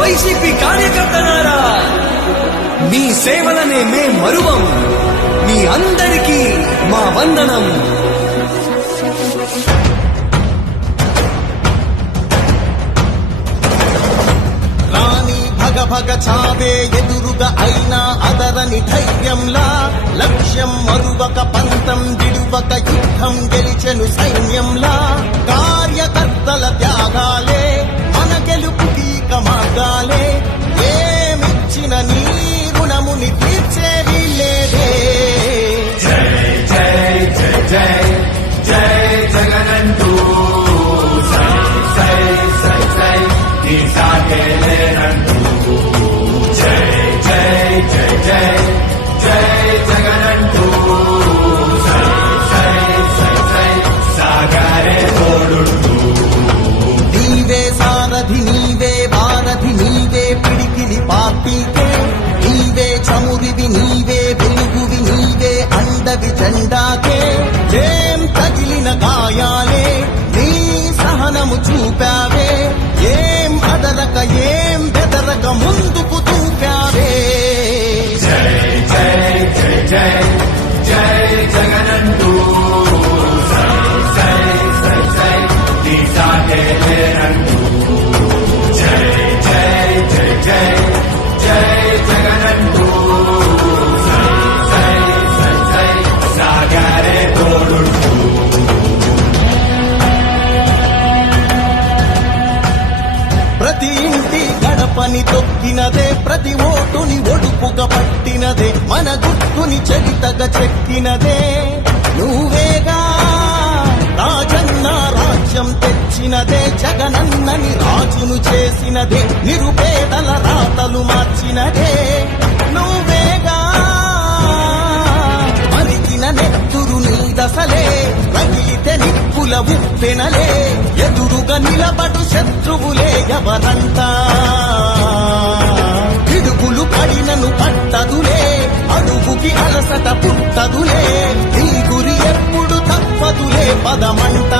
YCP కార్యకర్తలారా, మీ సేవలనే మే మరువం. మీ అందరికీ మా వందనం. భగ చావే ఎదురుగా అయినా అదరని ధైర్యంలా, లక్ష్యం మరువక పంతం విడువక యుద్ధం గెలిచెను సైన్యంలా. కార్యకర్తల త్యాగాలే మన గెలుపుకీక మార్గాలే. ఏమిచ్చిన నీ రుణముని తీర్చేది లేదే. జై జై జై జై జై జగనంటూ సై సై సై సై నీ సాగే లేనంటూ. జై జై జై జై జై జగనంటూ సై సై సై సై సాగరే తోడుంటూ. నీవే సారథి నీవే వారధి నీవే పిడికిలి పార్టీకే. నీవే చమురివి నీవే వెలుగువి నీవే అండవి జెండాకే. ఏం తగిలిన గాయాలే నీ సహనము చూపావే. ఏం అదరక ఏం బెదరక ముందుకు దూకావే. జై జై జై జై జై జగనంటూ సై సై సై సై నీ సాగే లేనంటూ. జై జై జై జై జై జగనంటూ సై సై సై సై సాగరే తోడుంటూ. ప్రతి ఇంటి గడపని తొక్కినదే, ప్రతి ఓటుని ఒడుపుగా పట్టినదే, మన గుర్తుని చరితగా చెక్కినదే నువ్వేగా. రాజన్న రాజ్యం తెచ్చినదే, జగనన్నని రాజును చేసినదే, నిరుపేదల రాతలు మార్చినదే నువ్వేగా. మరిచిన నెత్తురు నీ దశలే, రగిలితే నిప్పుల ఉప్పెనలే. ఎదురుగా నిలబడు శత్రువులే ఎవరంతా. పిడుగులు పడినను పట్టదులే, అడుగుకి అలసట పుట్టదులే. నీ గురి ఎప్పుడు తప్పదులే పదమంట.